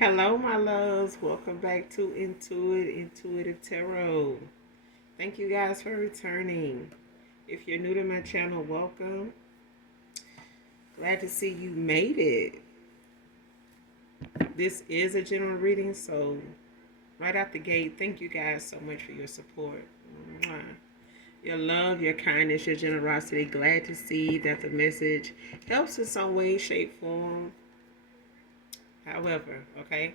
Hello, my loves. Welcome back to Intuitive Tarot. Thank you guys for returning. If you're new to my channel, welcome. Glad to see you made it. This is a general reading, so right out the gate, thank you guys so much for your support. Mwah. Your love, your kindness, your generosity. Glad to see that the message helps in some way, shape, form. However, okay.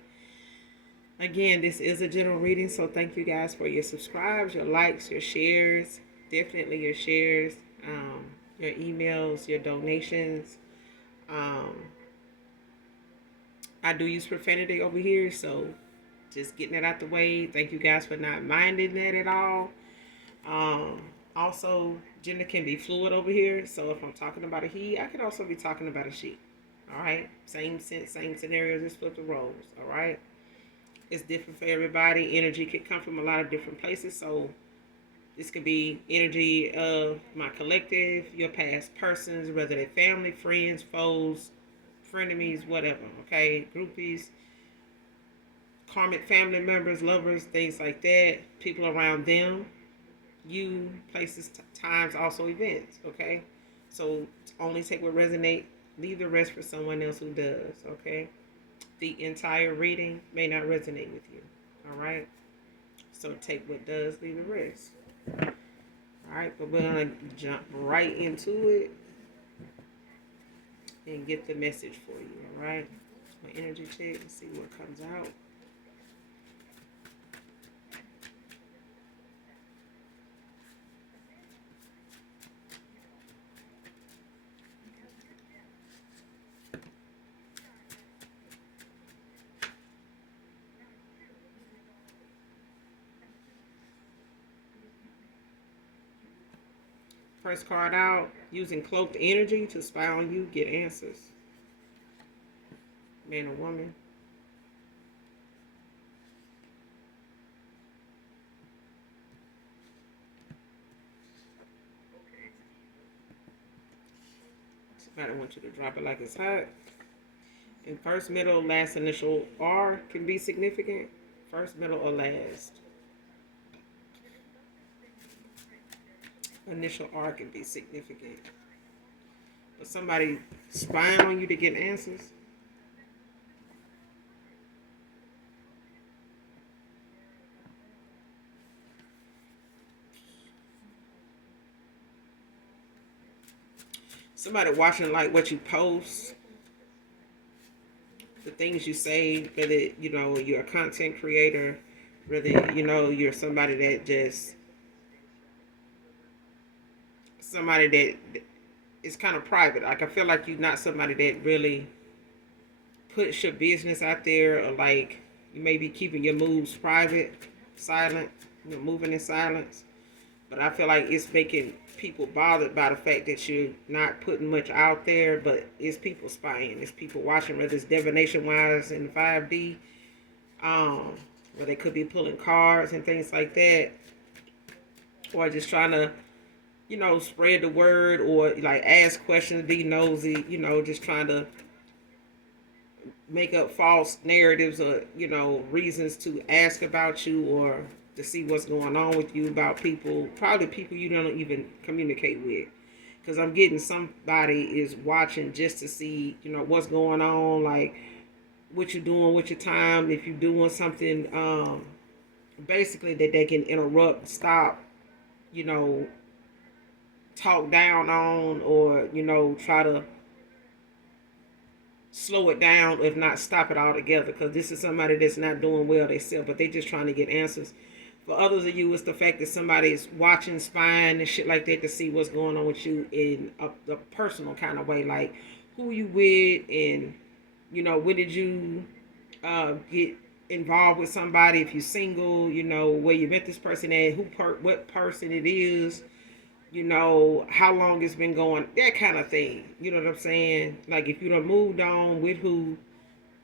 Again, this is a general reading, so thank you guys for your subscribes, your likes, your shares, definitely your shares, your emails, your donations. Um, I do use profanity over here, so just getting it out the way. Thank you guys for not minding that at all. Also, gender can be fluid over here, so if I'm talking about a he, I could also be talking about a she. All right, same sense, same scenario, just flip the roles. All right. It's different for everybody. Energy can come from a lot of different places. So this could be energy of my collective, your past persons, whether they're family, friends, foes, frenemies, whatever. Okay, groupies, karmic family members, lovers, things like that. People around them, you, places, times, also events. Okay, so only take what resonates. Leave the rest for someone else who does. Okay, the entire reading may not resonate with you. All right. So take what does, leave the rest. Alright, but we're going to jump right into it and get the message for you. Alright? My energy check and see what comes out. First card out, using cloaked energy to spy on you, get answers. Man or woman. Somebody wants you to drop it like it's hot. And first, middle, last initial R can be significant. First, middle, or last. Initial R can be significant. But somebody spying on you to get answers. Somebody watching like what you post, the things you say, whether you're a content creator, whether you're somebody that just somebody that is kind of private. Like I feel like you're not somebody that really puts your business out there, or like you may be keeping your moves private, silent, moving in silence. But I feel like it's making people bothered by the fact that you're not putting much out there, but it's people spying, it's people watching, whether it's divination wise in the 5D, where they could be pulling cards and things like that, or just trying to, spread the word, or like ask questions, be nosy, just trying to make up false narratives, or reasons to ask about you, or to see what's going on with you, about people, probably people you don't even communicate with, because I'm getting somebody is watching just to see what's going on, like what you're doing with your time, if you're doing something basically that they can interrupt, stop, you know talk down on, or try to slow it down, if not stop it altogether, because this is somebody that's not doing well themselves, but they just trying to get answers. For others of you, it's the fact that somebody is watching, spying, and shit like that to see what's going on with you in a personal kind of way, like who you with, and when did you get involved with somebody, if you're single, where you met this person at, what person it is, how long it's been going, that kind of thing. You know what I'm saying? Like if you done moved on, with who,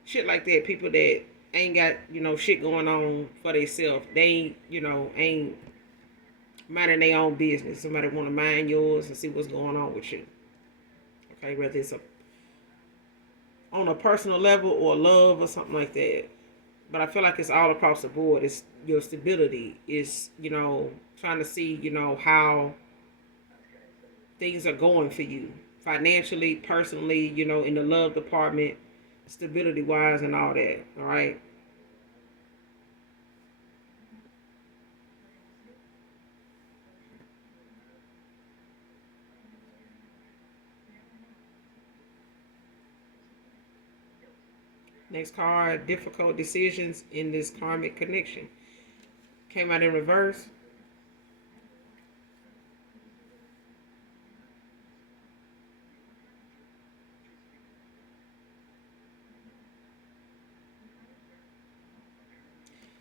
shit like that. People that ain't got, shit going on for themselves. They, ain't minding their own business. Somebody want to mind yours and see what's going on with you. Okay, whether it's on a personal level or love or something like that. But I feel like it's all across the board. It's your stability. It's, trying to see, how things are going for you financially, personally, in the love department, stability wise, and all that. All right. Next card, difficult decisions in this karmic connection. Came out in reverse.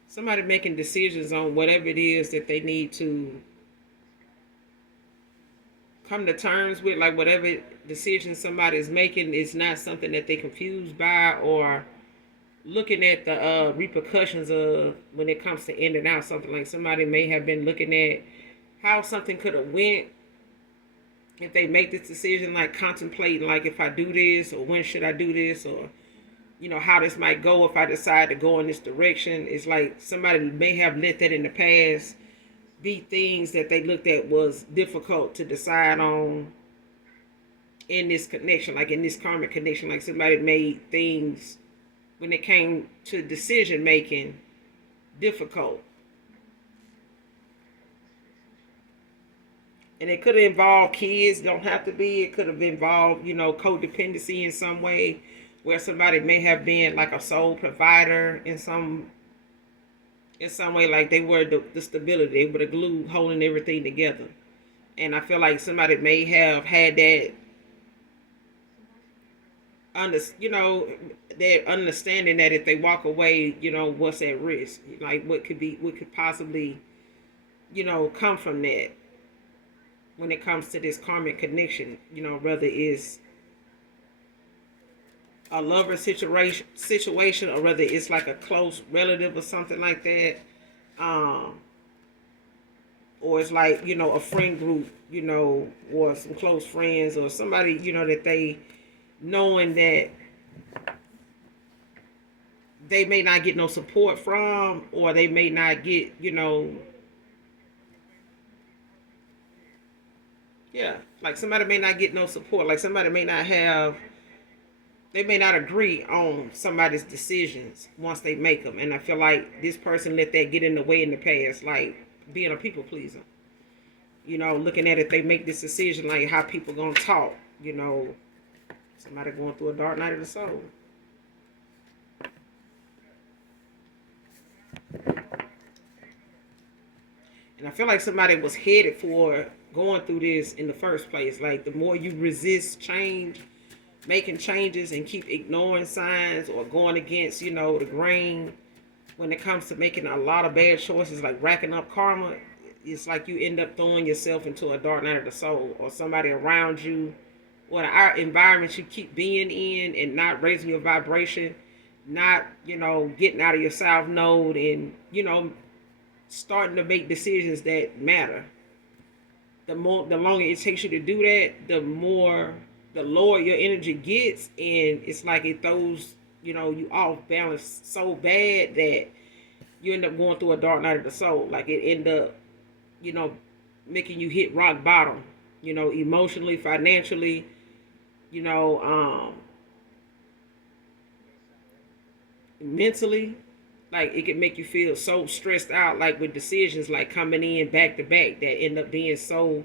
Somebody making decisions on whatever it is that they need to come to terms with, like whatever decision somebody is making is not something that they confused by, or looking at the repercussions of when it comes to ending out something. Like somebody may have been looking at how something could have went if they make this decision, like contemplating, like if I do this, or when should I do this, or how this might go if I decide to go in this direction. It's like somebody may have let that in the past be things that they looked at was difficult to decide on in this connection, like in this karmic connection. Like somebody made things when it came to decision making difficult. And it could have involved kids, don't have to be. It could have involved, codependency in some way, where somebody may have been like a sole provider in some way, like they were the stability, they were the glue holding everything together. And I feel like somebody may have had that under that understanding that if they walk away, what's at risk, like what could possibly come from that when it comes to this karmic connection, whether it's a lover situation, or whether it's like a close relative or something like that, um or it's like a friend group, or some close friends, or somebody that they knowing that they may not get no support from, or they may not get yeah, like somebody may not get no support, like somebody may not have, they may not agree on somebody's decisions once they make them. And I feel like this person let that get in the way in the past, like being a people pleaser. Looking at it, they make this decision, like how people gonna talk. Somebody going through a dark night of the soul. And I feel like somebody was headed for going through this in the first place. Like the more you resist change, making changes, and keep ignoring signs or going against, the grain when it comes to making a lot of bad choices, like racking up karma, it's like you end up throwing yourself into a dark night of the soul, or somebody around you, or the environment you keep being in, and not raising your vibration, not, getting out of your south node, and, starting to make decisions that matter. The longer it takes you to do that, the lower your energy gets, and it's like it throws, you off balance so bad that you end up going through a dark night of the soul. Like it end up, you know, making you hit rock bottom, emotionally, financially, you know, um, mentally. Like it can make you feel so stressed out, like with decisions like coming in back to back that end up being so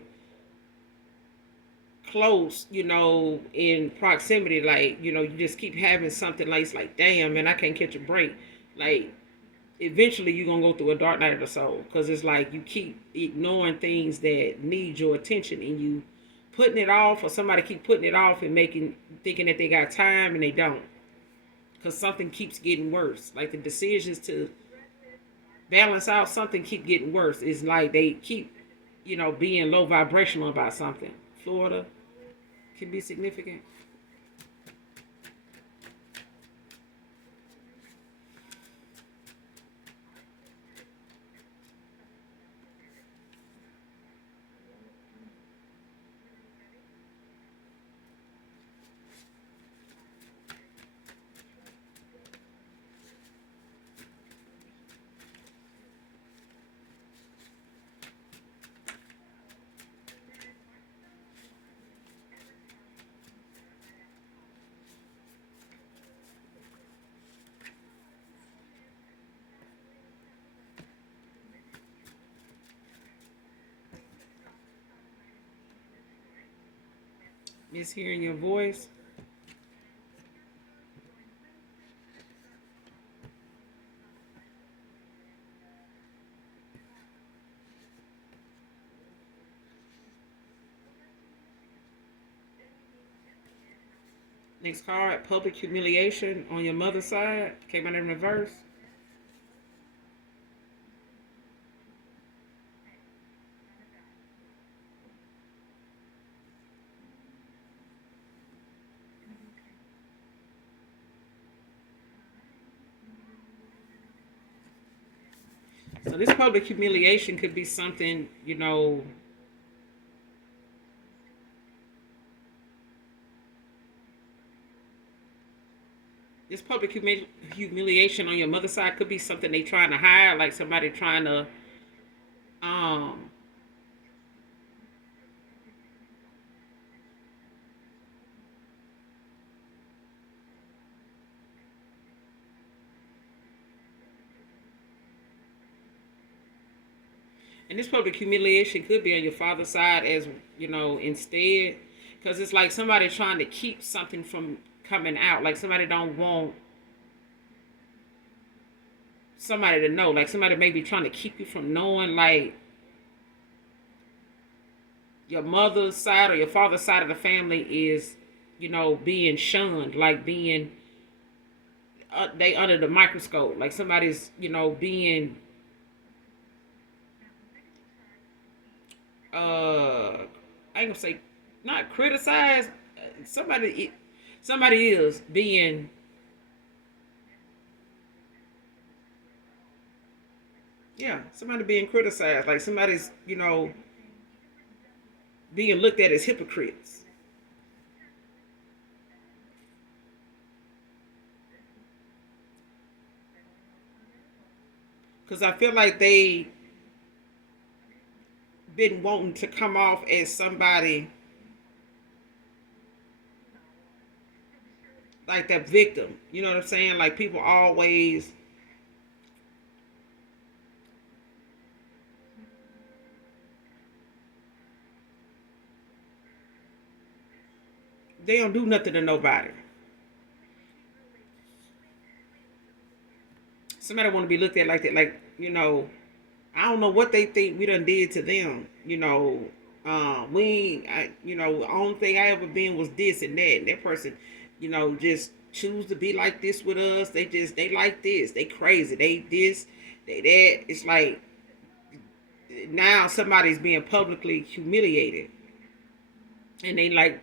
close, in proximity. Like, you just keep having something like, it's like, damn, man, I can't catch a break. Like, eventually you're going to go through a dark night of the soul, because it's like you keep ignoring things that need your attention, and you putting it off, or somebody keep putting it off and thinking that they got time, and they don't, because something keeps getting worse. Like the decisions to balance out something keep getting worse. It's like they keep, being low vibrational about something. Florida can be significant. Miss hearing your voice. Next card, public humiliation on your mother's side. Came out in reverse. So this public humiliation could be something, this public humiliation on your mother's side could be something they trying to hide, like somebody trying to, um, and this public humiliation could be on your father's side as, instead, because it's like somebody trying to keep something from coming out, like somebody don't want somebody to know, like somebody may be trying to keep you from knowing, like your mother's side or your father's side of the family is, being shunned, like being they under the microscope, like somebody's, being I ain't gonna say not criticized. Somebody is being, yeah, somebody being criticized, like somebody's, being looked at as hypocrites. Because I feel like they been wanting to come off as somebody like that victim. You know what I'm saying? Like people always, they don't do nothing to nobody. Somebody want to be looked at like that, like, I don't know what they think we done did to them. Only thing I ever been was this and that. And that person, just choose to be like this with us. They like this. They crazy. They this, they that. It's like now somebody's being publicly humiliated, and they like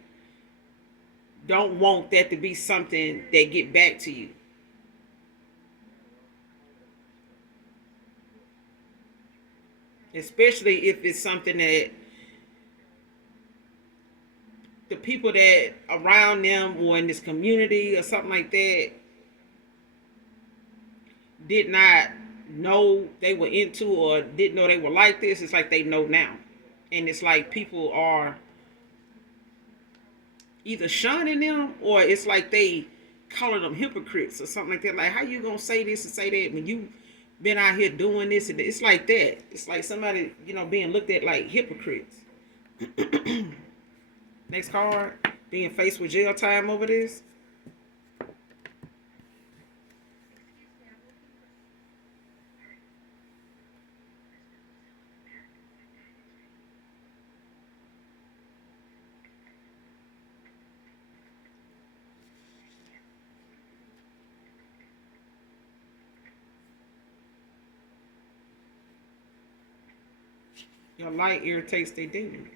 don't want that to be something that get back to you. Especially if it's something that the people that around them or in this community or something like that did not know they were into or didn't know they were like this. It's like they know now. And it's like people are either shunning them or it's like they calling them hypocrites or something like that. Like, how you gonna say this and say that when you been out here doing this? And it's like that. It's like somebody, being looked at like hypocrites. Next card, being faced with jail time over this. Your light irritates their demons.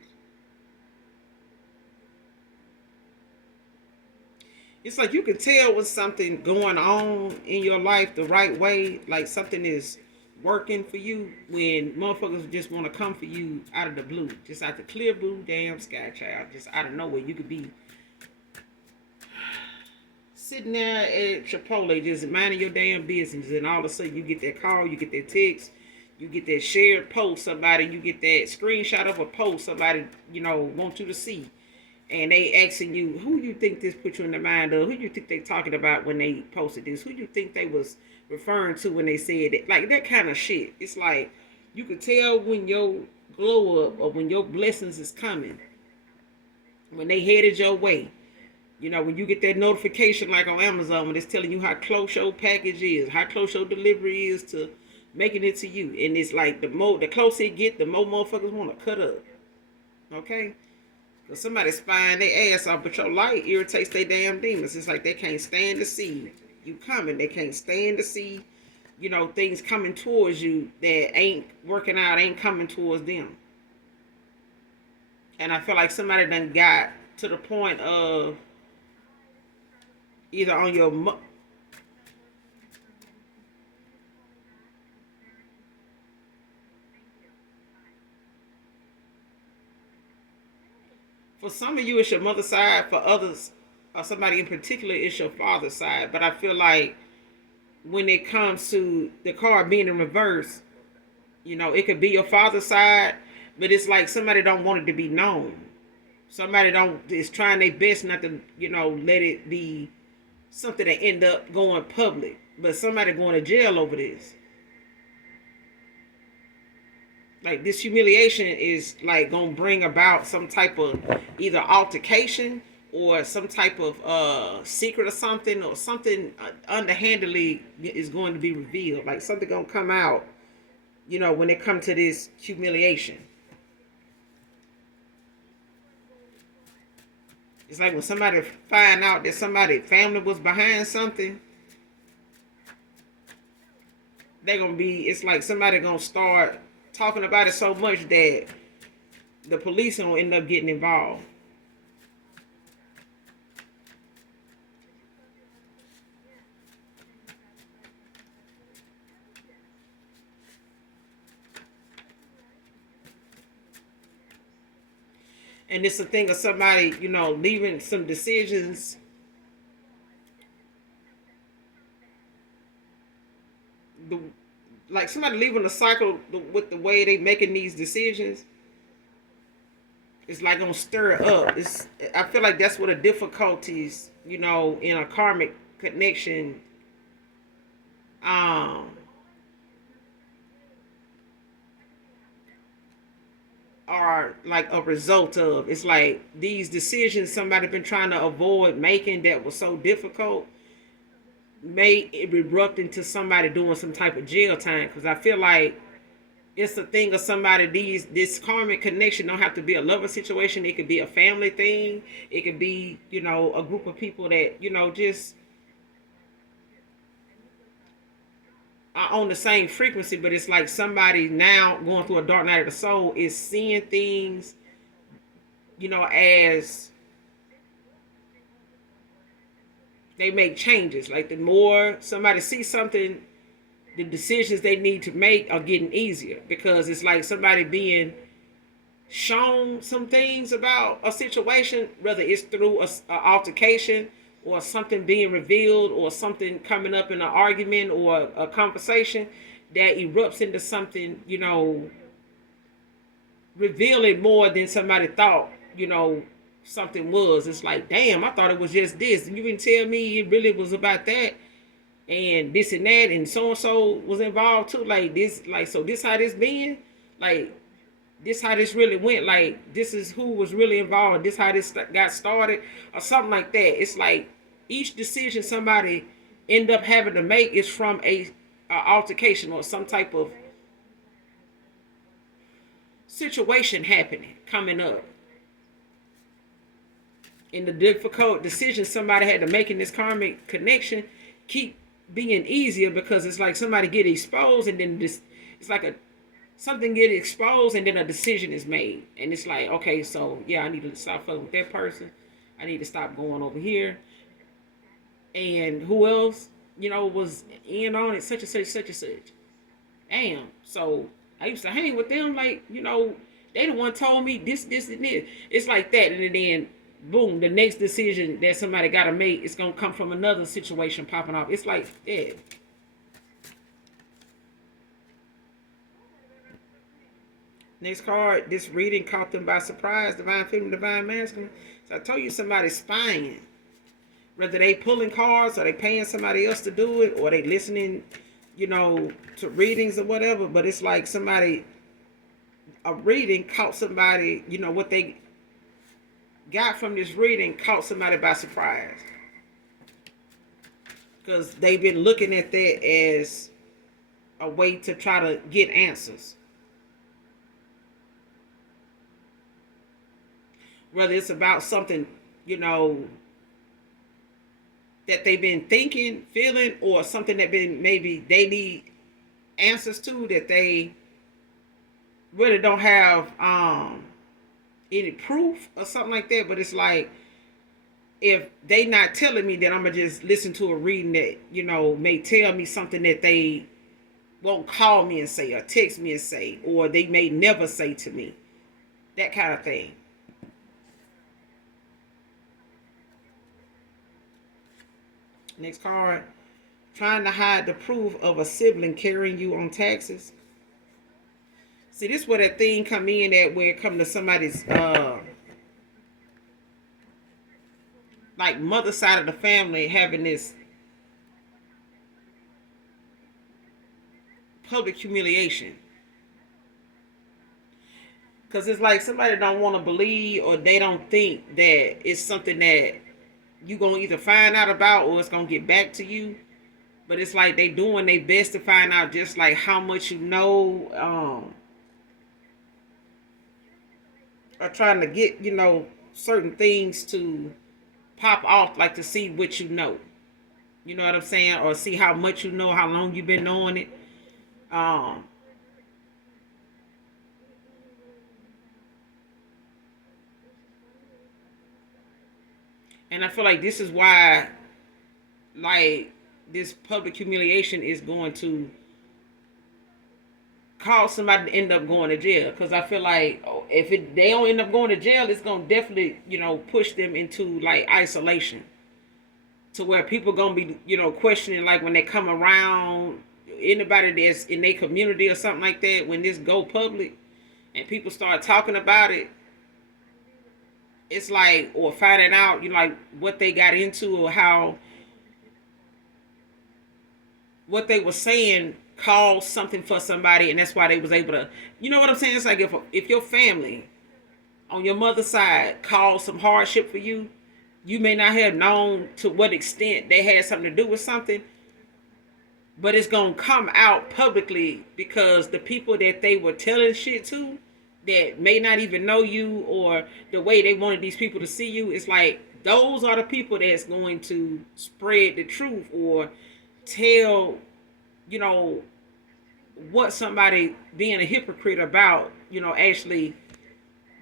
It's like you can tell when something going on in your life the right way, like something is working for you when motherfuckers just want to come for you out of the blue, just out the clear blue damn sky, child, just out of nowhere. You could be sitting there at Chipotle just minding your damn business, and all of a sudden you get that call, you get that text, you get that shared post, somebody, you get that screenshot of a post somebody, want you to see. And they asking you, who you think this put you in the mind of? Who you think they talking about when they posted this? Who you think they was referring to when they said it? Like that kind of shit. It's like you could tell when your glow up or when your blessings is coming. when they headed your way. When you get that notification like on Amazon when it's telling you how close your package is, how close your delivery is to making it to you. And it's like the closer it get, the more motherfuckers want to cut up. Okay? Because somebody's spying their ass off, but your light irritates their damn demons. It's like they can't stand to see you coming. They can't stand to see, things coming towards you that ain't working out, ain't coming towards them. And I feel like somebody done got to the point of either on your for some of you it's your mother's side, for others or somebody in particular it's your father's side. But I feel like when it comes to the card being in reverse, it could be your father's side, but it's like somebody don't want it to be known. Somebody don't is trying their best not to, let it be something that end up going public. But somebody going to jail over this. Like this humiliation is like gonna bring about some type of either altercation or some type of secret or something underhandedly is going to be revealed. Like something gonna come out, when it comes to this humiliation. It's like when somebody find out that somebody family was behind something, it's like somebody gonna start talking about it so much that the police gonna end up getting involved. And it's a thing of somebody, leaving some decisions. Like somebody leaving a cycle with the way they making these decisions. It's like gonna stir it up. I feel like that's what the difficulties, in a karmic connection, are like a result of. It's like these decisions somebody been trying to avoid making that was so difficult may erupt into somebody doing some type of jail time. Because I feel like it's a thing of somebody, this karmic connection don't have to be a lover situation. It could be a family thing. It could be, a group of people that, just are on the same frequency. But it's like somebody now going through a dark night of the soul is seeing things, as they make changes. Like the more somebody sees something, the decisions they need to make are getting easier, because it's like somebody being shown some things about a situation, whether it's through a altercation or something being revealed or something coming up in an argument or a conversation that erupts into something, revealing more than somebody thought, something was. It's like, damn, I thought it was just this. You didn't tell me it really was about that. And this and that, and so was involved too. Like this, so this how this been? Like, this how this really went? Like, this is who was really involved. This how this got started, or something like that. It's like each decision somebody end up having to make is from a altercation or some type of situation happening, coming up. And the difficult decisions somebody had to make in this karmic connection keep being easier, because it's like somebody get exposed and then it's like something get exposed and then a decision is made, and it's like, okay, so yeah, I need to stop fucking with that person. I need to stop going over here. And who else, was in on it, such and such, such and such. Damn. So I used to hang with them, like, they the one told me this, and this. It's like that, and then boom, the next decision that somebody got to make is going to come from another situation popping off. It's like, yeah. Next card, this reading caught them by surprise. Divine feminine, divine masculine. So I told you somebody's spying. Whether they pulling cards or they paying somebody else to do it or they listening, to readings or whatever. But it's like somebody, a reading caught somebody, got from this reading caught somebody by surprise, because they've been looking at that as a way to try to get answers. Whether it's about something, you know, that they've been thinking, feeling, or something that been maybe they need answers to that they really don't have any proof or something like that. But it's like, if they not telling me, then I'm gonna just listen to a reading that, you know, may tell me something that they won't call me and say, or text me and say, or they may never say to me, that kind of thing. Next card. Trying to hide the proof of a sibling carrying you on taxes. See, this is where that thing come in at, where it come to somebody's like mother side of the family having this public humiliation. Because it's like somebody don't want to believe, or they don't think that it's something that you going to either find out about or it's going to get back to you. But it's like they doing their best to find out just like how much you know, or trying to get, you know, certain things to pop off, like to see what you know. You know what I'm saying? Or see how much you know, how long you've been knowing it. Um, and I feel like this is why, like, this public humiliation is going to cause somebody to end up going to jail. Because I feel like, if they don't end up going to jail, it's going to definitely, you know, push them into like isolation, to where people gonna be, you know, questioning, like when they come around anybody that's in their community or something like that. When this go public and people start talking about it, it's like, or finding out, you know, like what they got into, or how what they were saying caused something for somebody, and that's why they was able to, you know what I'm saying? It's like, if your family on your mother's side caused some hardship for you, you may not have known to what extent they had something to do with something, but it's gonna come out publicly, because the people that they were telling shit to, that may not even know you, or the way they wanted these people to see you, it's like those are the people that's going to spread the truth, or tell, you know, what somebody being a hypocrite about, you know, actually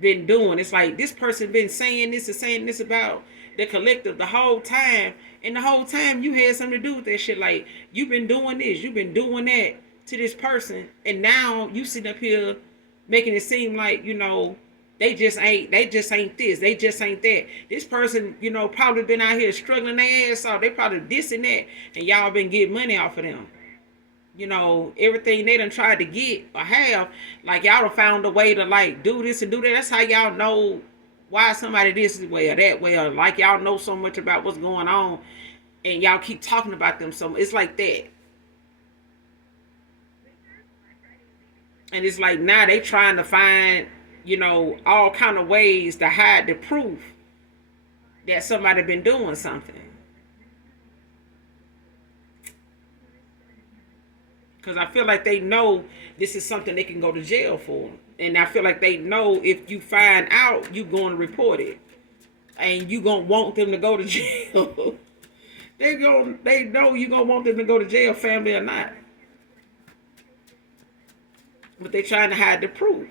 been doing. It's like, this person been saying this and saying this about the collective the whole time, and the whole time you had something to do with that shit. Like, you've been doing this, you've been doing that to this person, and now you sitting up here making it seem like, you know, they just ain't this, they just ain't that. This person, you know, probably been out here struggling their ass off, they probably this and that, and y'all been getting money off of them. You know, everything they done tried to get or have, like, y'all done found a way to like do this and do that. That's how y'all know why somebody this way or that way, or like y'all know so much about what's going on, and y'all keep talking about them. So it's like that. And it's like now they trying to find, you know, all kind of ways to hide the proof that somebody been doing something. Because I feel like they know this is something they can go to jail for. And I feel like they know if you find out, you going to report it. And you going to want them to go to jail. They know you going to want them to go to jail, family or not. But they trying to hide the proof.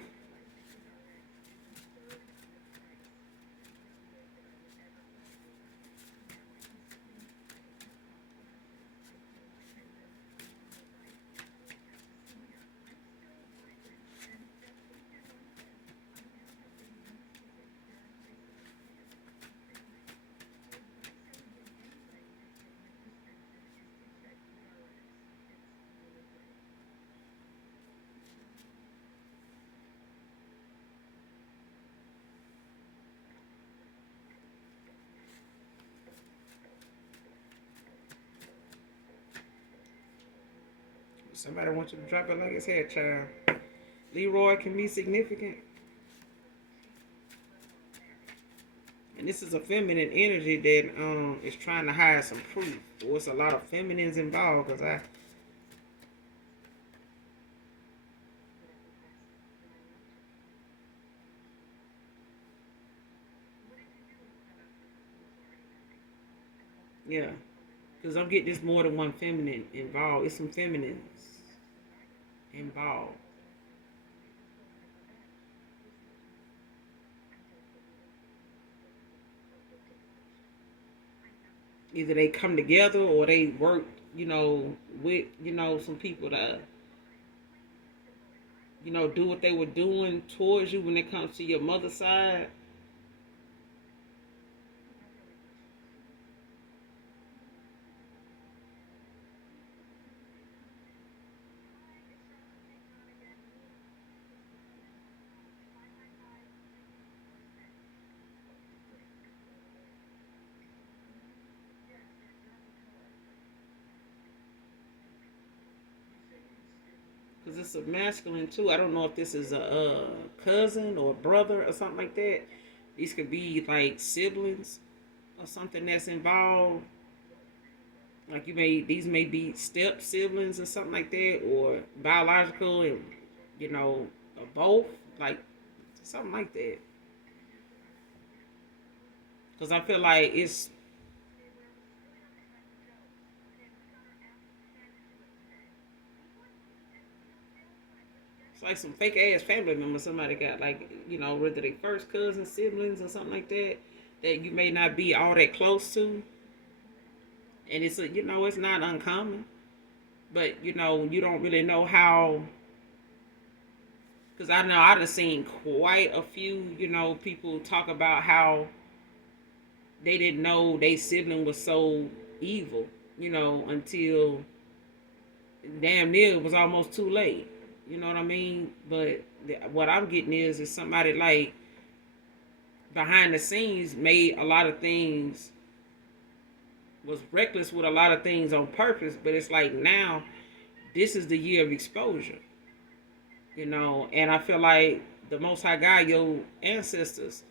Somebody wants you to drop it like his head, child. Leroy can be significant. This is a feminine energy that is trying to hide some proof. Or it's a lot of feminines involved because I yeah. Because I'm getting this more than one feminine involved. It's some feminines involved. Either they come together or they work, with, some people to, do what they were doing towards you when it comes to your mother's side. Because it's a masculine too. I don't know if this is a cousin or a brother or something like that. These could be like siblings or something that's involved. Like these may be step siblings or something like that, or biological and or both, like something like that. Because I feel like it's like some fake ass family member somebody got, like, whether they first cousins, siblings, or something like that, that you may not be all that close to. And it's not uncommon, but you don't really know how. Because I know I've seen quite a few, people talk about how they didn't know their sibling was so evil, until damn near it was almost too late. You know what I mean? But what I'm getting is somebody like behind the scenes made a lot of things, was reckless with a lot of things on purpose. But it's like now, this is the year of exposure, and I feel like the Most High God, your ancestors,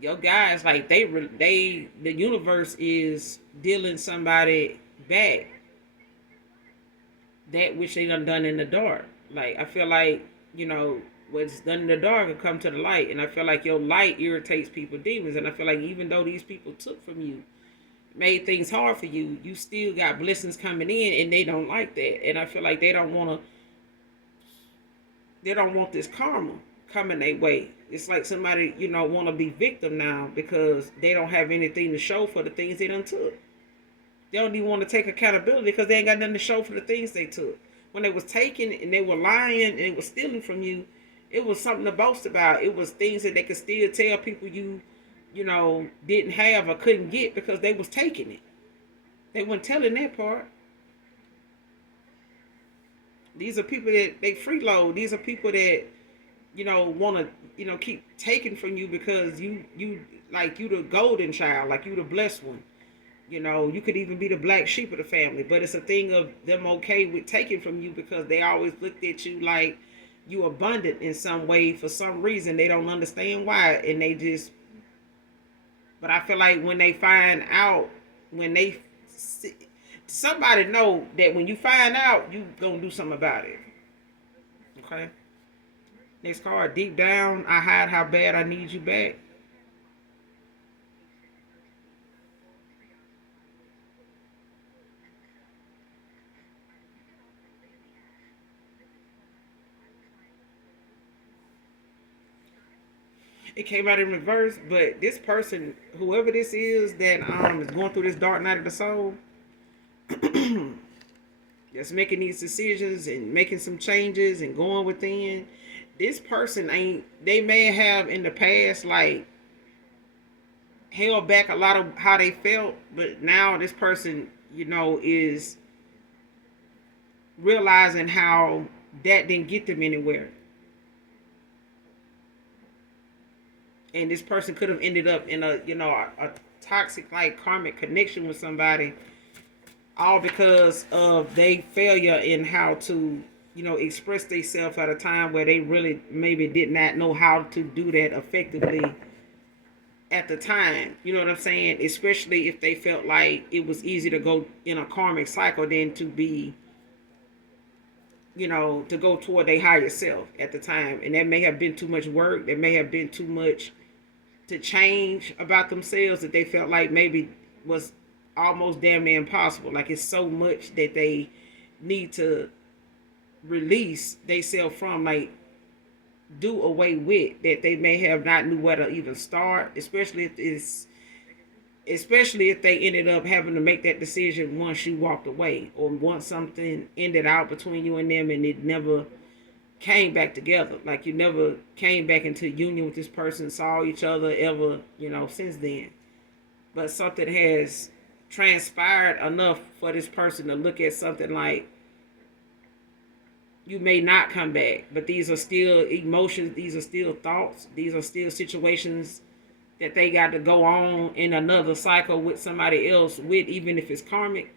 your guys, like the universe is dealing somebody back that which they done in the dark. Like I feel like what's done in the dark will come to the light, and I feel like your light irritates people demons, and I feel like even though these people took from you, made things hard for you, you still got blessings coming in, and they don't like that, and I feel like they don't want this karma coming their way. It's like somebody want to be victim now because they don't have anything to show for the things they done took. They don't even want to take accountability because they ain't got nothing to show for the things they took. When they was taking and they were lying and they were stealing from you, it was something to boast about. It was things that they could still tell people didn't have or couldn't get because they was taking it. They weren't telling that part. These are people that they freeload. These are people that want to keep taking from you because you like you the golden child, like you the blessed one. You could even be the black sheep of the family, but it's a thing of them okay with taking from you because they always looked at you like you abundant in some way. For some reason they don't understand why, and they just. But I feel like when they find out, when they somebody know that when you find out, you gonna do something about it. Okay. Next card, deep down, I hide how bad I need you back. It came out in reverse, but this person, whoever this is that is going through this dark night of the soul, that's making these decisions and making some changes and going within. This person ain't. They may have in the past like held back a lot of how they felt, but now this person, is realizing how that didn't get them anywhere. And this person could have ended up in a toxic like karmic connection with somebody, all because of their failure in how to express themselves at a time where they really maybe did not know how to do that effectively at the time. You know what I'm saying? Especially if they felt like it was easy to go in a karmic cycle than to be, to go toward their higher self at the time. And that may have been too much work. There may have been too much to change about themselves that they felt like maybe was almost damn near impossible. Like it's so much that they need to release themselves from, like do away with, that they may have not knew where to even start, especially if they ended up having to make that decision once you walked away, or once something ended out between you and them and it never came back together. Like you never came back into union with this person, saw each other ever, since then. But something has transpired enough for this person to look at something like, you may not come back, but these are still emotions, these are still thoughts, these are still situations that they got to go on in another cycle with somebody else with, even if it's karmic,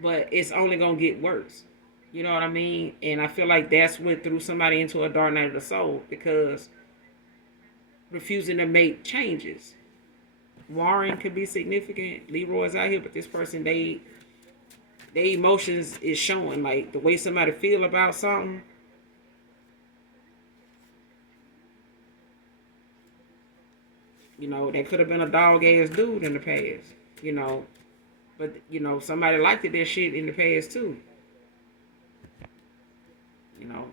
but it's only gonna get worse. You know what I mean? And I feel like that's what threw somebody into a dark night of the soul, because refusing to make changes. Warren could be significant. Leroy's out here, but this person, their emotions is showing, like the way somebody feel about something. That could have been a dog ass dude in the past. But somebody liked it, that shit in the past too.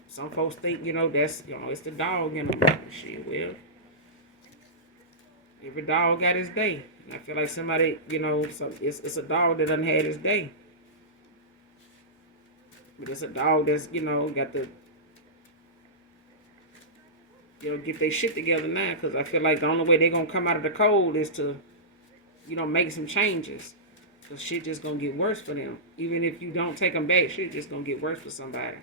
Some folks think, that's, it's the dog in them. Shit, well, every dog got his day. And I feel like somebody, it's a dog that done had his day. But it's a dog that's, got the, get their shit together now. Because I feel like the only way they're going to come out of the cold is to, make some changes. Because shit just going to get worse for them. Even if you don't take them back, shit just going to get worse for somebody.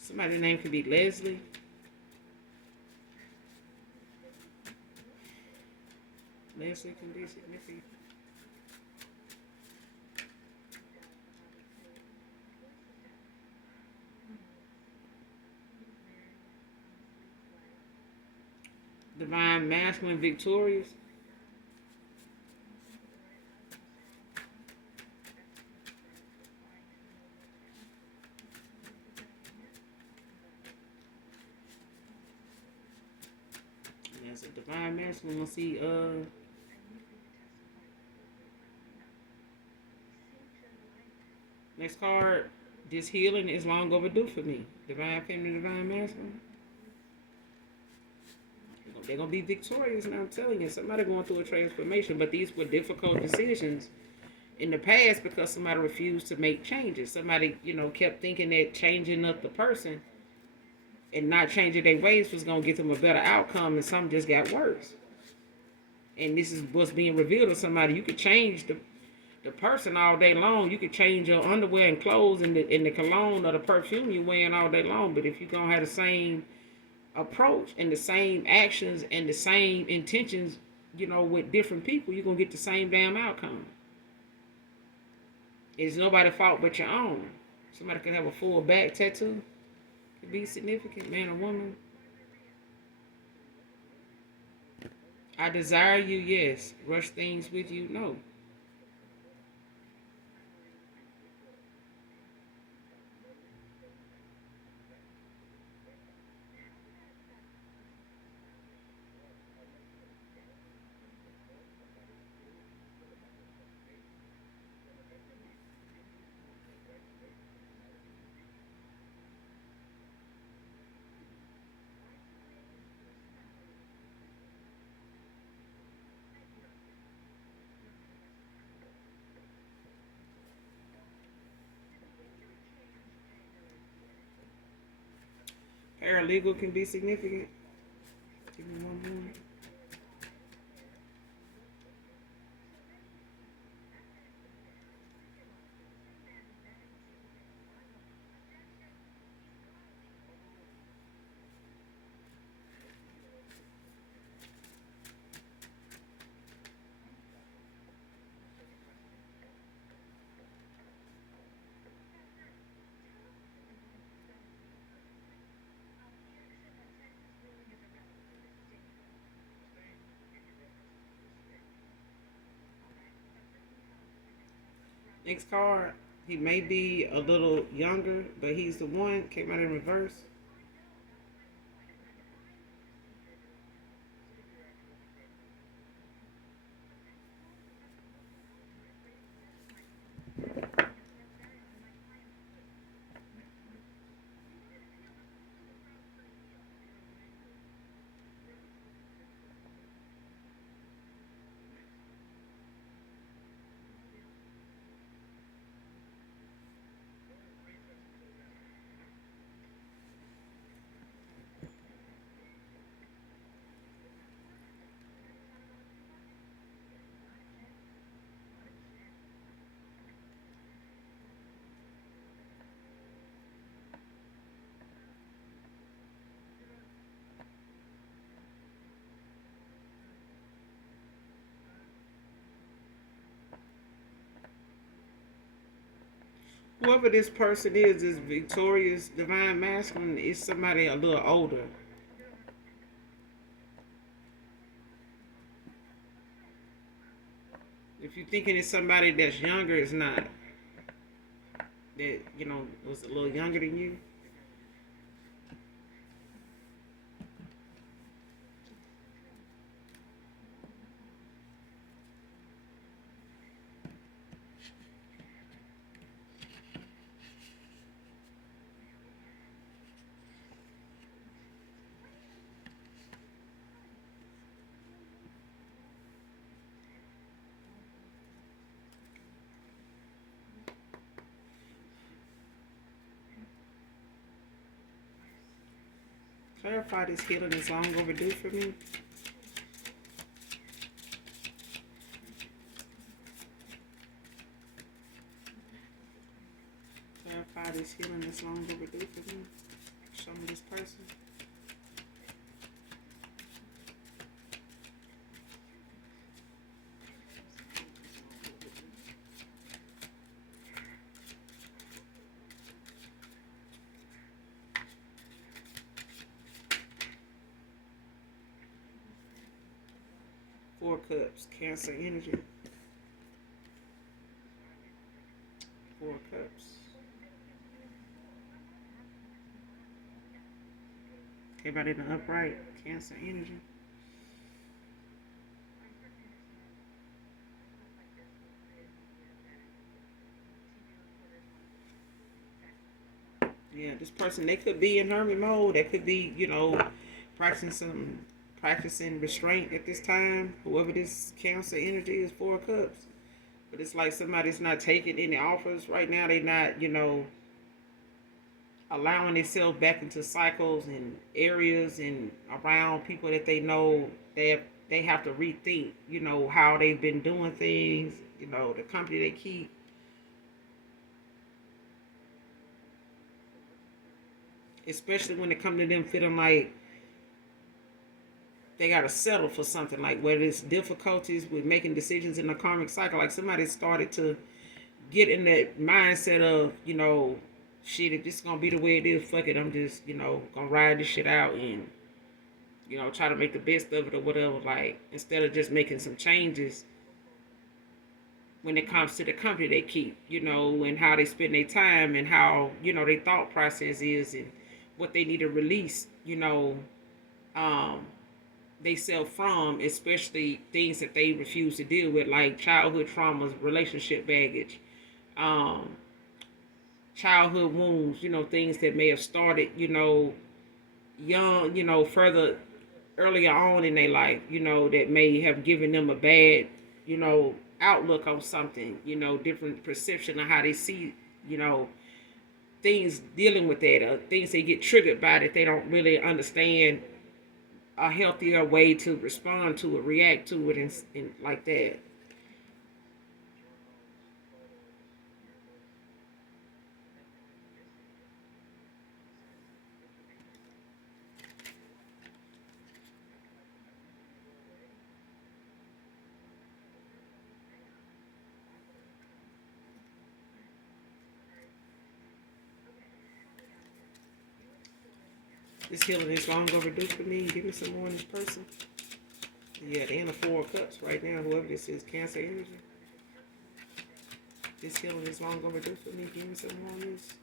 Somebody's name could be Leslie. Leslie can be significant. Divine masculine victorious. That's a divine masculine. We'll see. Next card. This healing is long overdue for me. Divine feminine, divine masculine. They're gonna be victorious, and I'm telling you, somebody going through a transformation. But these were difficult decisions in the past because somebody refused to make changes. Somebody, kept thinking that changing up the person and not changing their ways was gonna get them a better outcome, and something just got worse. And this is what's being revealed to somebody. You could change the person all day long. You could change your underwear and clothes and the cologne or the perfume you're wearing all day long. But if you're gonna have the same approach and the same actions and the same intentions, with different people, you're gonna get the same damn outcome. It's nobody's fault but your own. Somebody could have a full back tattoo. Could be significant, man or woman. I desire you, yes. Rush things with you, no. Paralegal can be significant. Give me one more. Next card. He may be a little younger, but he's the one. Came out in reverse. Whoever this person is, this victorious divine masculine, is somebody a little older. If you're thinking it's somebody that's younger, it's not. That, was a little younger than you. Clarify this healing is long overdue for me. Clarify this healing is long overdue for me. Show me this person. Four Cups, Cancer energy. Four Cups. Everybody in the upright, Cancer energy. Yeah, this person, they could be in hermit mode. They could be, practicing restraint at this time. Whoever this Cancer energy is, Four Cups. But it's like somebody's not taking any offers right now. They not, allowing themselves back into cycles and areas and around people that they know they have to rethink, how they've been doing things, the company they keep. Especially when it comes to them feeling like they gotta settle for something, like whether it's difficulties with making decisions in the karmic cycle. Like somebody started to get in that mindset of, shit, if this is gonna be the way it is, fuck it, I'm just, gonna ride this shit out and, try to make the best of it or whatever. Like, instead of just making some changes when it comes to the company they keep, and how they spend their time and how, their thought process is and what they need to release, um, they sell from, especially things that they refuse to deal with, like childhood traumas, relationship baggage, um, childhood wounds, things that may have started, young, further earlier on in their life, that may have given them a bad, outlook on something, different perception of how they see, things dealing with that, things they get triggered by that they don't really understand a healthier way to respond to it, react to it, and like that. This healing is long overdue for me. Give me some more on this person. Yeah, they're in the Four Cups right now. Whoever this is, Cancer energy. This healing is long overdue for me. Give me some more on this.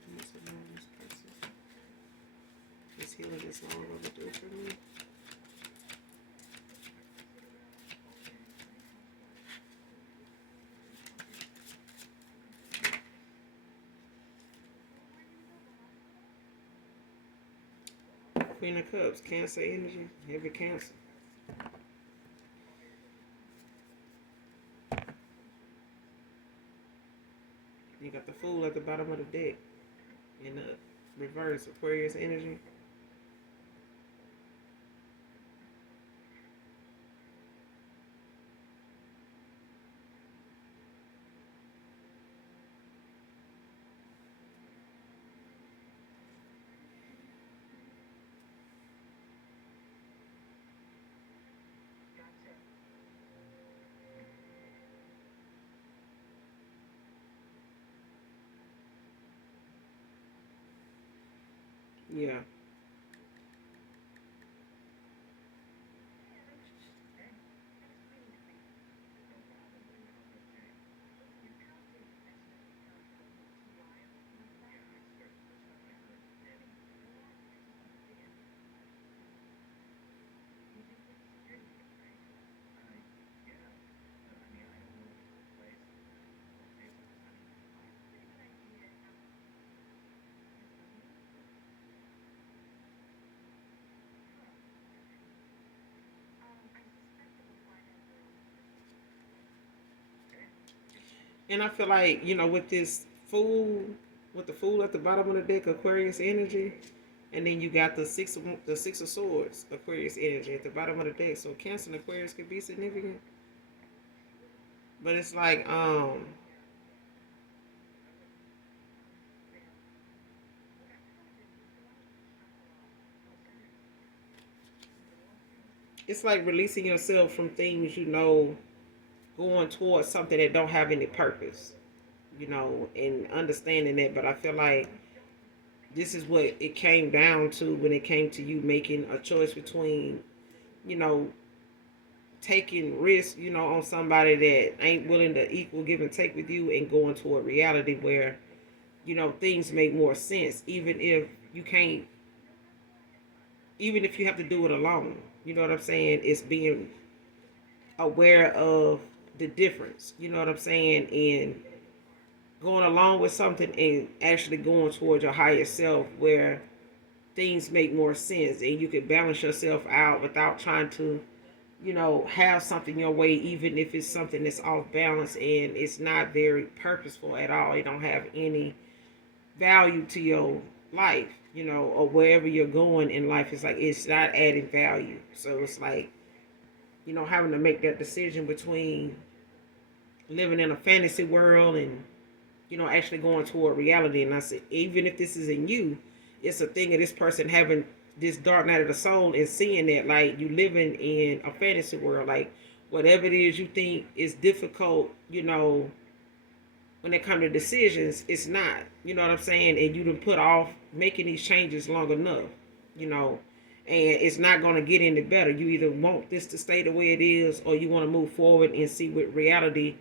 Give me some more on this person. This healing is long overdue for me. Queen of Cups, Cancer energy, heavy Cancer. You got the Fool at the bottom of the deck in the reverse, Aquarius energy. Yeah. And I feel like, with this Fool, with the Fool at the bottom of the deck, Aquarius energy, and then you got the Six of Swords, Aquarius energy at the bottom of the deck. So Cancer and Aquarius could be significant. But it's like, it's like releasing yourself from things, going towards something that don't have any purpose, and understanding that. But I feel like this is what it came down to when it came to you making a choice between, you know, taking risks, on somebody that ain't willing to equal give and take with you, and going to a reality where, things make more sense, even if you can't, even if you have to do it alone. You know what I'm saying? It's being aware of the difference, you know what I'm saying? And going along with something and actually going towards your higher self where things make more sense and you can balance yourself out without trying to, have something your way, even if it's something that's off balance and it's not very purposeful at all. It don't have any value to your life, or wherever you're going in life. It's like it's not adding value. So it's like, having to make that decision between living in a fantasy world and, actually going toward reality. And I said, even if this is in you, it's a thing of this person having this dark night of the soul and seeing that, like, you living in a fantasy world, like, whatever it is you think is difficult, when it comes to decisions, it's not. You know what I'm saying? And you done put off making these changes long enough, you know, and it's not going to get any better. You either want this to stay the way it is, or you want to move forward and see what reality,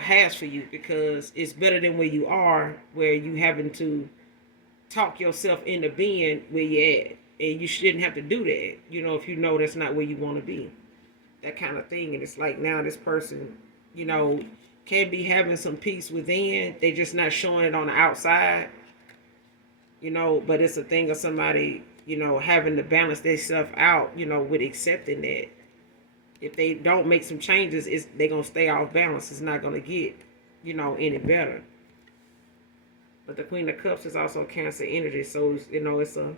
has for you, because it's better than where you are, where you having to talk yourself into being where you at. And you shouldn't have to do that, if you know that's not where you want to be. That kind of thing. And it's like now this person, you know, can be having some peace within. They just not showing it on the outside, but it's a thing of somebody, having to balance their stuff out, with accepting that if they don't make some changes, they're gonna stay off balance. It's not gonna get, any better. But the Queen of Cups is also Cancer energy, so it's a,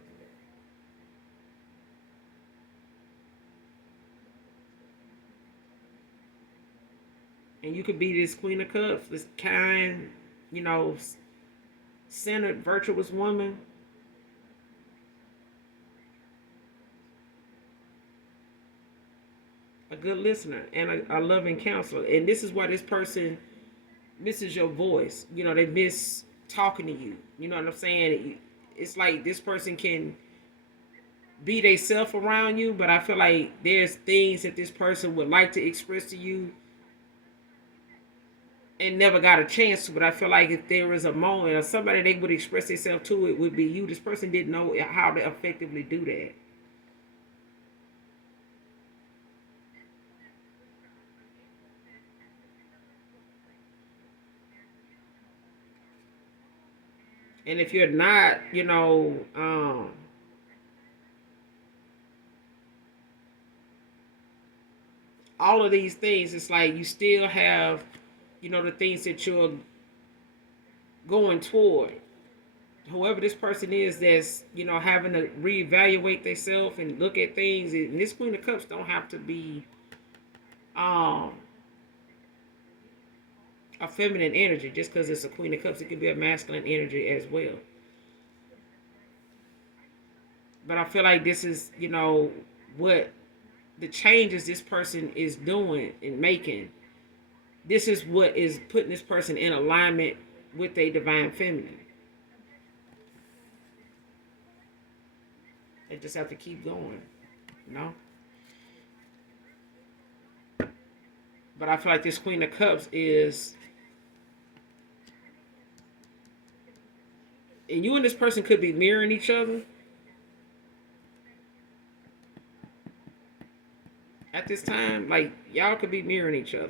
and you could be this Queen of Cups, this kind, you know, centered, virtuous woman. A good listener and a loving counselor. And this is why this person misses your voice. They miss talking to you. You know what I'm saying? It's like this person can be they self around you, but I feel like there's things that this person would like to express to you and never got a chance to. But I feel like if there is a moment or somebody they would express themselves to, it would be you. This person didn't know how to effectively do that. And if you're not, all of these things, it's like you still have, the things that you're going toward. Whoever this person is that's, having to reevaluate themselves and look at things. And this Queen of Cups don't have to be um a feminine energy just because it's a Queen of Cups. It could be a masculine energy as well. But I feel like this is, what the changes this person is doing and making. This is what is putting this person in alignment with a divine feminine. They just have to keep going, you know. But I feel like this Queen of Cups is, and you and this person could be mirroring each other at this time. Like y'all could be mirroring each other.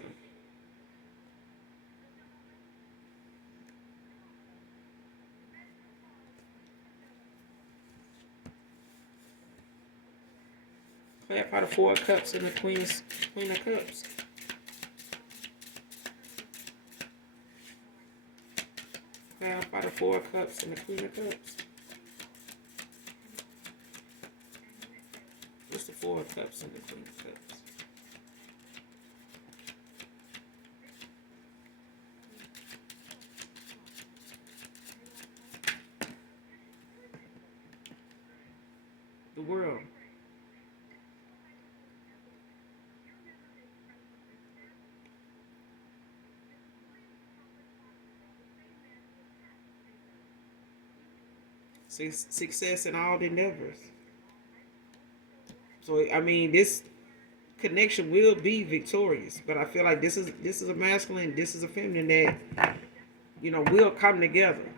Clarify the Four of Cups and the Queen of Cups. Clarify the Four of Cups and the Queen of Cups. What's the Four of Cups and the Queen of Cups? The world. Success in all endeavors. So I mean, this connection will be victorious, but I feel like this is a masculine, this is a feminine that will come together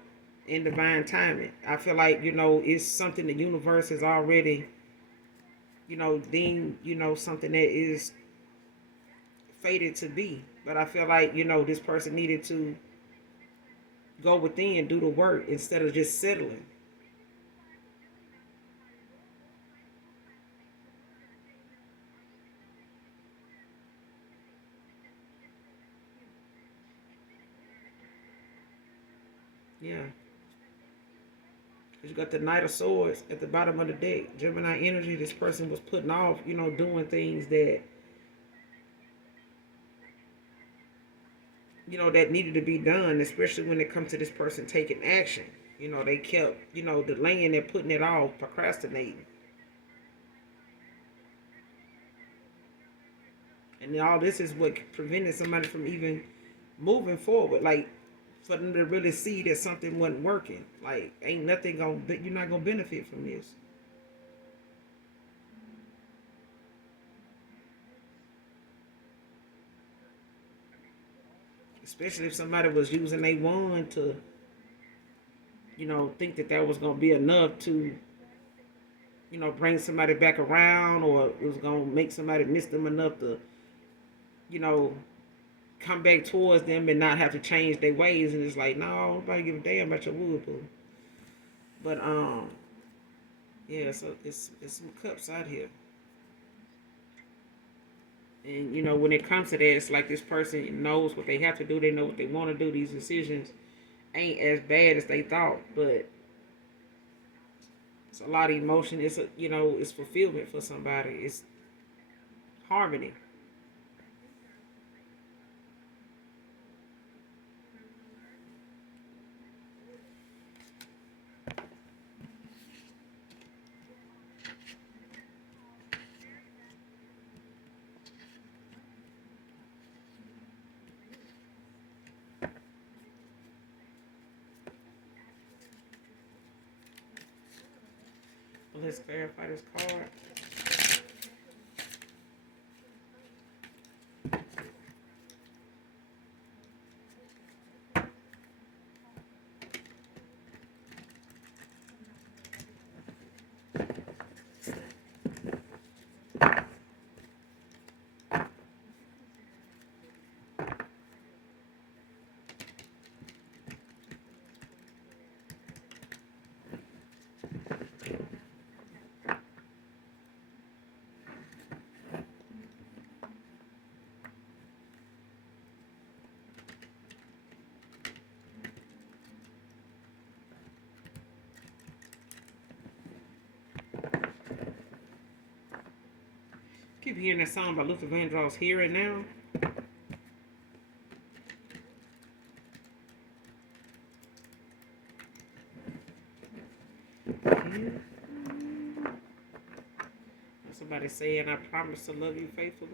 in divine timing. I feel like it's something the universe has already deemed something that is fated to be. But I feel like this person needed to go within, do the work instead of just settling. Yeah. You got the Knight of Swords at the bottom of the deck. Gemini energy, this person was putting off, doing things that, that needed to be done, especially when it comes to this person taking action. They kept, delaying and putting it off, procrastinating. And all this is what prevented somebody from even moving forward. Like, for them to really see that something wasn't working. Like, ain't nothing you're not gonna benefit from this. Especially if somebody was using a wand to, think that that was gonna be enough to, bring somebody back around, or it was gonna make somebody miss them enough to, you know, come back towards them and not have to change their ways. And it's like, no, nobody give a damn about your wood, boo. But yeah, so it's some cups out here. And when it comes to that, it's like this person knows what they have to do. They know what they want to do. These decisions ain't as bad as they thought, but it's a lot of emotion. It's it's fulfillment for somebody. It's harmony. Let's clarify this card. Keep hearing that song by Luther Vandross, Here and Now. Somebody saying, I promise to love you faithfully.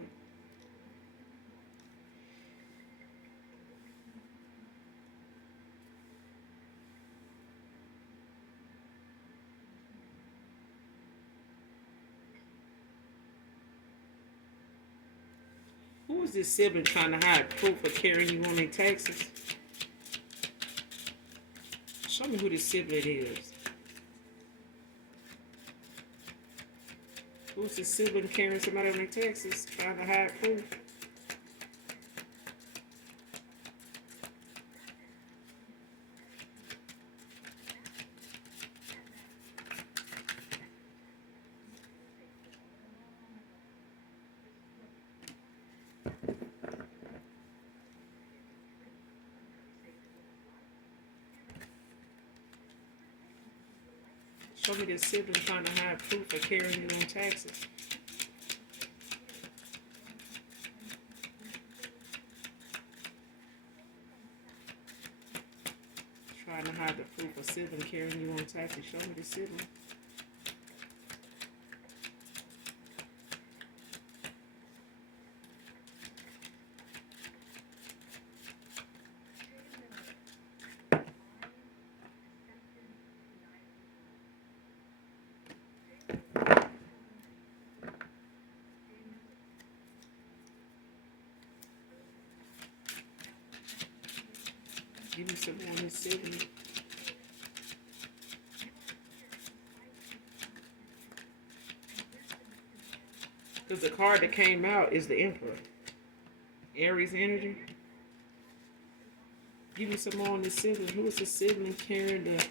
Who is this sibling trying to hide proof of carrying you on their taxes? Show me who this sibling is. Who's this sibling carrying somebody on their taxes, trying to hide proof? Show me this sibling trying to hide proof of carrying you on taxes. Trying to hide the proof of sibling carrying you on taxes. Show me the sibling. Give me some more on this sibling. Because the card that came out is the Emperor. Aries energy. Give me some more on this sibling. Who is the sibling carrying the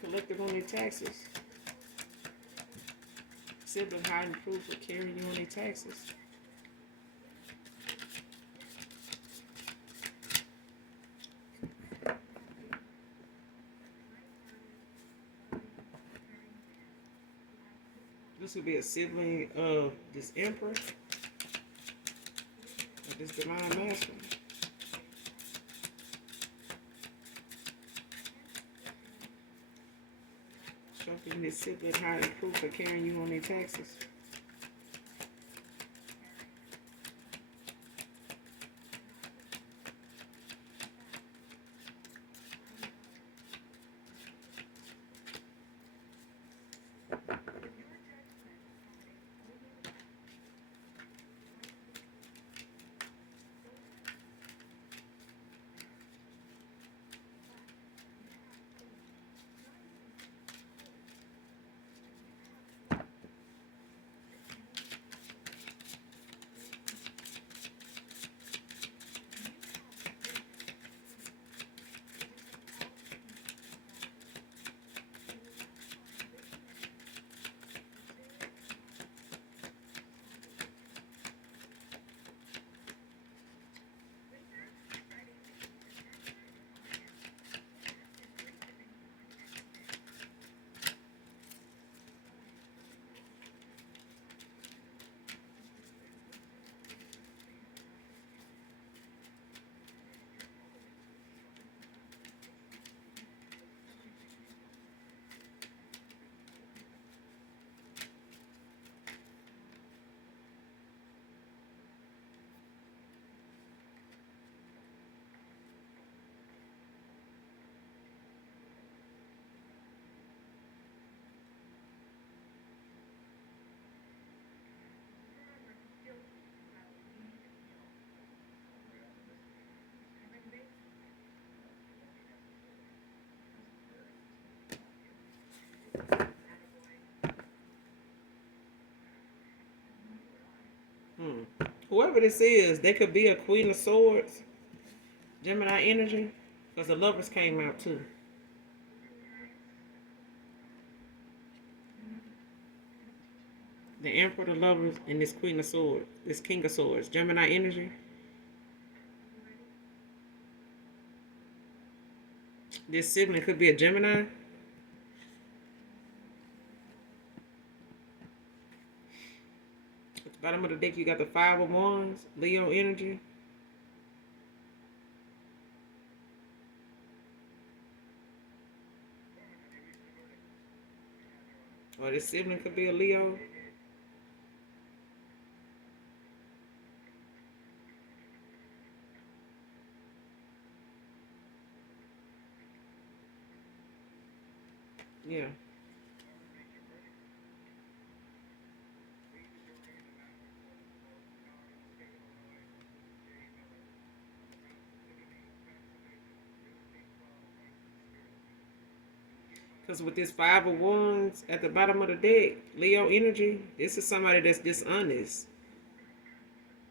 collective on their taxes? Sibling hiding proof of carrying you on their taxes. This would be a sibling of this Emperor, of this Divine Masculine. Showing this sibling hiding proof of carrying you on their taxes. Whoever this is, they could be a Queen of Swords, Gemini energy, because the Lovers came out too. The Emperor, the Lovers, and this Queen of Swords, this King of Swords, Gemini energy. This sibling could be a Gemini. At the bottom of the deck, you got the Five of Wands, Leo energy. Or this sibling could be a Leo. Yeah. Because with this Five of Wands at the bottom of the deck, Leo energy, this is somebody that's dishonest.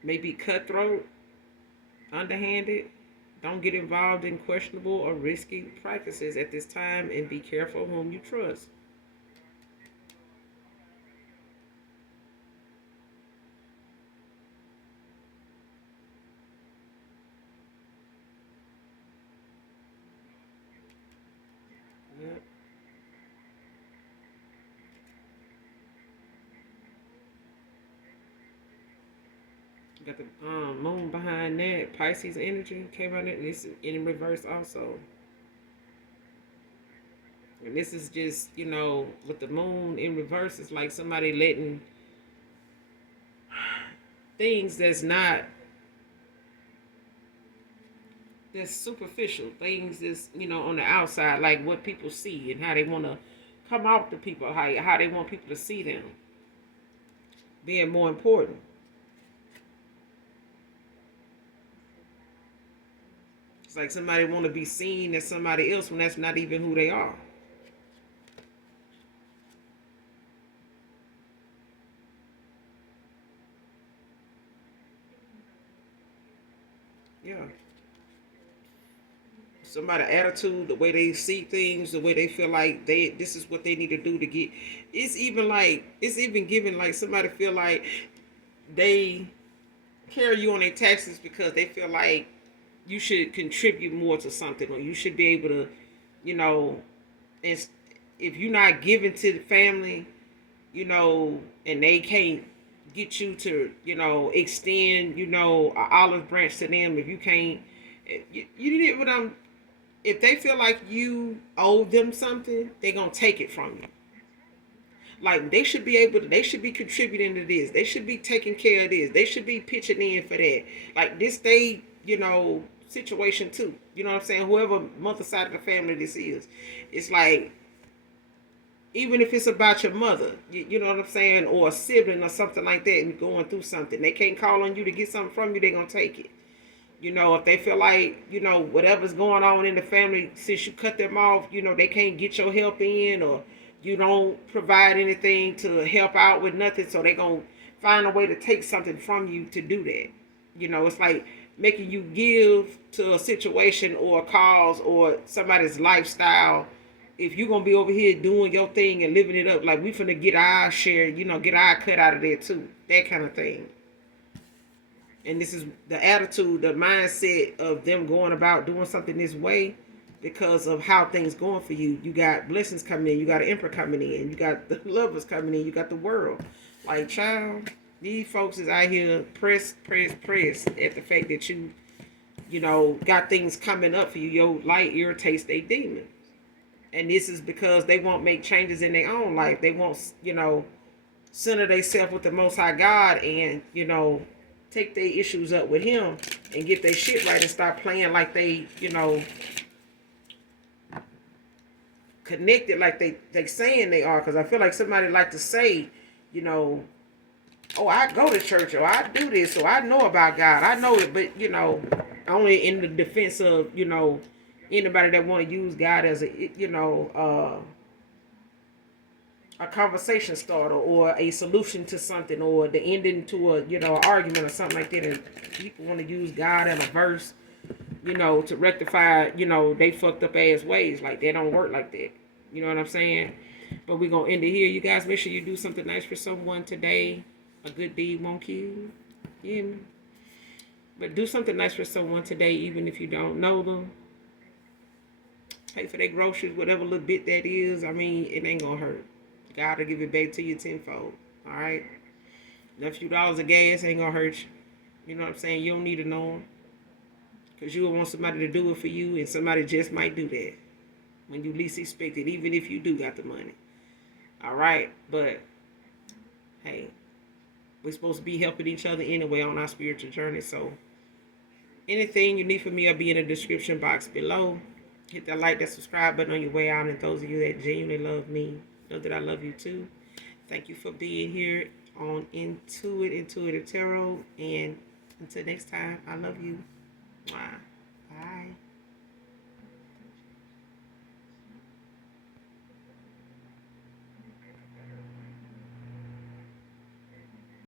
Maybe cutthroat, underhanded. Don't get involved in questionable or risky practices at this time, and be careful whom you trust. Yep. Got the moon behind that. Pisces energy came out there. This is in reverse also. And this is just, with the moon in reverse, it's like somebody letting things that's superficial, things that's, on the outside, like what people see and how they want to come out to people, how they want people to see them being more important. It's like somebody want to be seen as somebody else when that's not even who they are. Yeah. Somebody attitude, the way they see things, the way they feel like this is what they need to do to get. It's even given like somebody feel like they carry you on their taxes because they feel like you should contribute more to something, or you should be able to, you know, if you're not giving to the family, and they can't get you to, extend, an olive branch to them. If you can't, you get what I'm. If they feel like you owe them something, they're gonna take it from you. Like they should be able to, they should be contributing to this. They should be taking care of this. They should be pitching in for that. Like this, they, situation too. You know what I'm saying? Whoever mother side of the family this is, it's like even if it's about your mother, you know what I'm saying, or a sibling or something like that, and going through something, they can't call on you to get something from you. They're gonna take it. If they feel like, whatever's going on in the family, since you cut them off, they can't get your help in, or you don't provide anything to help out with nothing, so they're going to find a way to take something from you to do that. It's like making you give to a situation or a cause or somebody's lifestyle. If you're going to be over here doing your thing and living it up, like we finna get our share, get our cut out of there too. That kind of thing. And this is the attitude, the mindset of them going about doing something this way because of how things going for you. You got blessings coming in, you got an emperor coming in, you got the lovers coming in, you got the world. Like, child, these folks is out here press at the fact that got things coming up for you. Your light irritates their demons. And this is because they won't make changes in their own life. They won't, center themselves with the Most High God and, take their issues up with him and get their shit right and start playing like they, connected like they saying they are. Because I feel like somebody like to say, oh, I go to church, or I do this, or I know about God. I know it, but, only in the defense of, anybody that want to use God as a, a conversation starter or a solution to something or the ending to a, you know, an argument or something like that. And people want to use God and a verse, you know, to rectify, you know, they fucked up ass ways. Like, they don't work like that. You know what I'm saying? But we're going to end it here. You guys, make sure you do something nice for someone today. A good deed won't kill you. Yeah. But do something nice for someone today, even if you don't know them. Pay for their groceries, whatever little bit that is. I mean, it ain't going to hurt. God will give it back to you tenfold. All right? A few dollars of gas ain't going to hurt you. You know what I'm saying? You don't need to know them. Because you will want somebody to do it for you, and somebody just might do that when you least expect it, even if you do got the money. All right? But, hey, we're supposed to be helping each other anyway on our spiritual journey. So, anything you need from me will be in the description box below. Hit that like, that subscribe button on your way out. And those of you that genuinely love me, know that I love you too. Thank you for being here on Intuitive Tarot. And until next time, I love you. Bye.